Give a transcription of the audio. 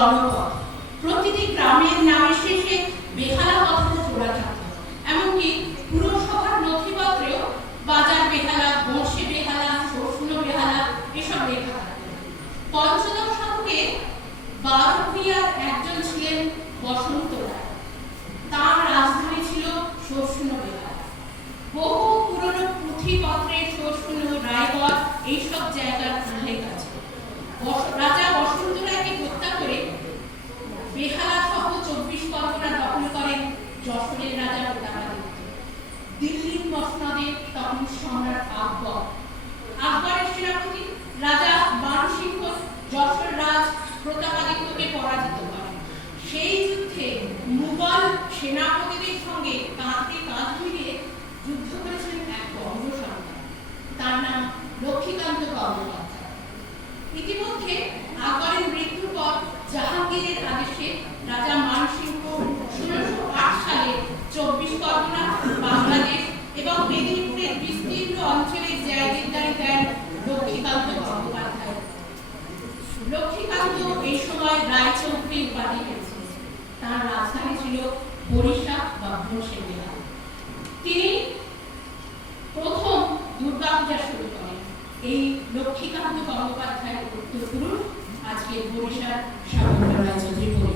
জনপদ। প্রতিটি গ্রামের নামের শেষে বেহালা কথাটা জোড়া থাকত। এমনকি পুরসভার নথিপত্রেও বাজার বেহালা, বর্ষে বেহালা, শোষণ বেহালা এসব লেখা থাকত। পঞ্চদশ শতকে বারোভূঁইয়ার একজন ছিলেন বসন্ত রায়। তার রাজধানী ছিল শোষণ বেহালা। বহু পুরনো পুঁথিপত্রে শোষণ, রায়গড় এইসব জায়গার উল্লেখ আছে। রাজা বসন্ত রায়কে হত্যা করে বেহালা সহ 24 পরগনা দখল করেন যশোরের রাজা প্রতাপাদিত্য। দিল্লির মসনদে তখন সম্রাট আকবর। আকবরের সেনাপতি রাজা মানসিংহ যশোর রাজ প্রতাপাদিত্যকে পরাজিত করেন। সেই যুদ্ধে মুঘল সেনাপতিদের সঙ্গে কাঁধে কাঁধ মিলিয়ে যুদ্ধ করেছিলেন এক বঙ্গ সন্তান, তার নাম লক্ষ্মীকান্ত গঙ্গোপাধ্যায়। ইতিমধ্যে আকবরের মৃত্যুর পর জাহাঙ্গীরের আদেশে রাজা মানসিংহ 1608 সালে 24 পরগনা, বাংলাদেশ এবং মেদিনীপুরের বিস্তীর্ণ অঞ্চলে জায়গিরদারি দেন লক্ষ্মীকান্ত গঙ্গোপাধ্যায়। লক্ষ্মীকান্ত এই সময় রায়চৌধুরী উপাধি পেয়েছিলেন। তার রাজধানী ছিল বরিশা বা বসেবেলা। তিনি প্রথম দুর্গাপূজা শুরু করেন। এই লক্ষ্মীকান্ত গঙ্গোপাধ্যায়ের উত্তরপুরুষ আজকে বরিশার স্বাগত রায়চৌধুরী।